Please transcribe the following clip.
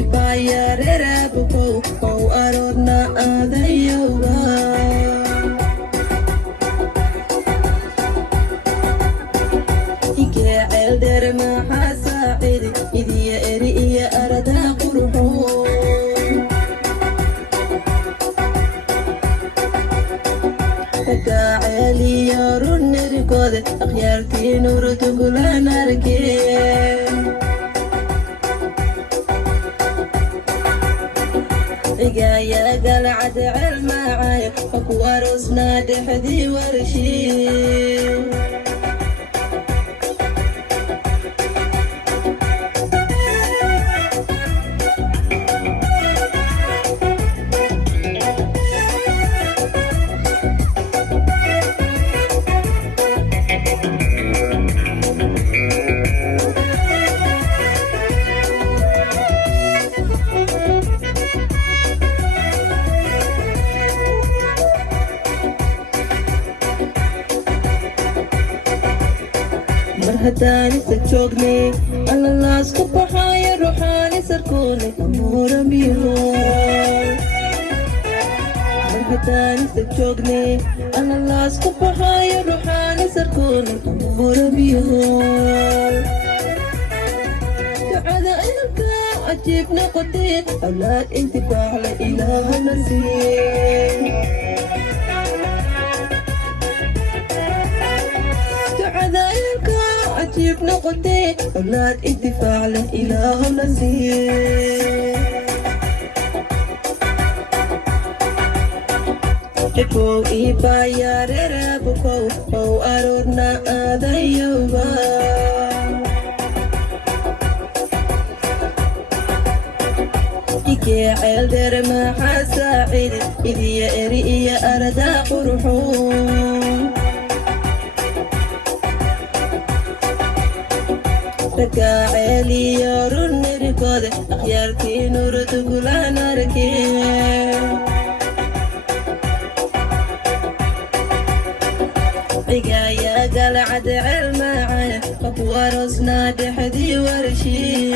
ibayarerabuko ou arodna adayowa ike elder maxasacidi idiya eri iyo arada qurxo tagaceliyo runirkode akhyaartii nurutugulan arkeen igaya galcad celmaacayo aku arosnaa dhexdii warshii marhadaani sajoognay alalaasku baxaayo ruuxaani sarkoonay amuuramiyo marhadaani sajoognay alalaasku baxaayo ruuxaani sarkoonay amuuramiyo ducada ilka cajiib noqotay awlaad intifaacle ilaahana siiye عجيب نقطي أولاد اتفاع له إله نسيه إبو إبا يا ربكو أو أرودنا أدايوبا إكي عيلدر ما حساعد إذي يا إري يا أردا قرحون tagaceliyo runirkode akhyaartii nurutugulan arkeen igaya galcad celmaacayo aku arosnaa dhexdii warshii